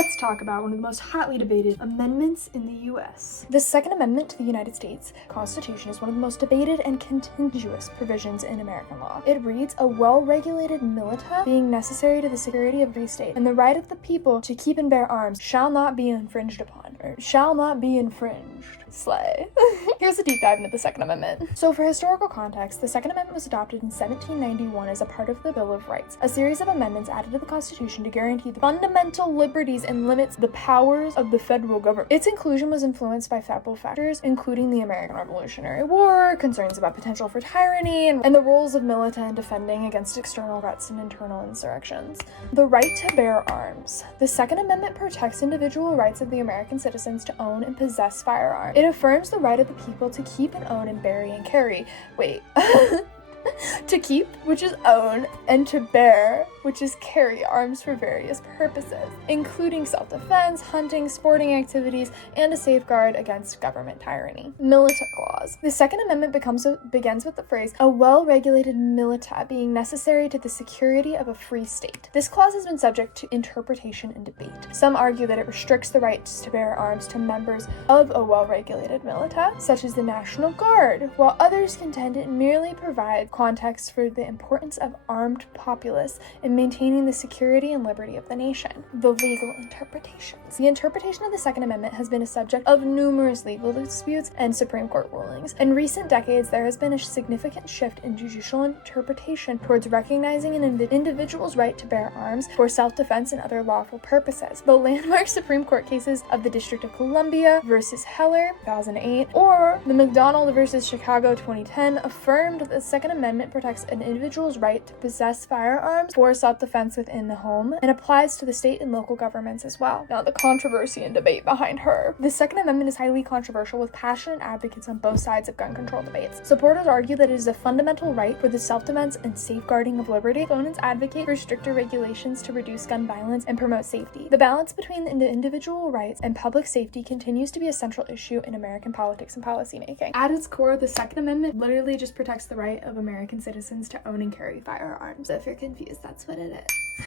let's talk about one of the most hotly debated amendments in the U.S. The Second Amendment to the United States Constitution is one of the most debated and contentious provisions in American law. It reads, a well-regulated militia being necessary to the security of the free state, and the right of the people to keep and bear arms shall not be infringed upon, or shall not be infringed. Slay. Here's a deep dive into the Second Amendment. So for historical context, the Second Amendment was adopted in 1791 as a part of the Bill of Rights, a series of amendments added to the Constitution to guarantee the fundamental liberties and limits the powers of the federal government. Its inclusion was influenced by several factors, including the American Revolutionary War, concerns about potential for tyranny, and the roles of militia in defending against external threats and internal insurrections. The right to bear arms. The Second Amendment protects individual rights of the American citizens to own and possess firearms. It affirms the right of the people to keep and own and bury and carry. Wait. To keep, which is own, and to bear, which is carry arms for various purposes, including self-defense, hunting, sporting activities, and a safeguard against government tyranny. Militia clause. The Second Amendment begins with the phrase, a well-regulated militia being necessary to the security of a free state. This clause has been subject to interpretation and debate. Some argue that it restricts the rights to bear arms to members of a well-regulated militia, such as the National Guard, while others contend it merely provides context for the importance of armed populace in maintaining the security and liberty of the nation. The legal interpretations. The interpretation of the Second Amendment has been a subject of numerous legal disputes and Supreme Court rulings. In recent decades, there has been a significant shift in judicial interpretation towards recognizing an individual's right to bear arms for self-defense and other lawful purposes. The landmark Supreme Court cases of the District of Columbia versus Heller, 2008, or the McDonald versus Chicago, 2010, affirmed that the Second Amendment protects an individual's right to possess firearms for self-defense within the home and applies to the state and local governments as well. Now, the controversy and debate behind her. The Second Amendment is highly controversial with passionate advocates on both sides of gun control debates. Supporters argue that it is a fundamental right for the self-defense and safeguarding of liberty. Opponents advocate for stricter regulations to reduce gun violence and promote safety. The balance between the individual rights and public safety continues to be a central issue in American politics and policymaking. At its core, the Second Amendment literally just protects the right of American citizens to own and carry firearms. So if you're confused, that's what it is.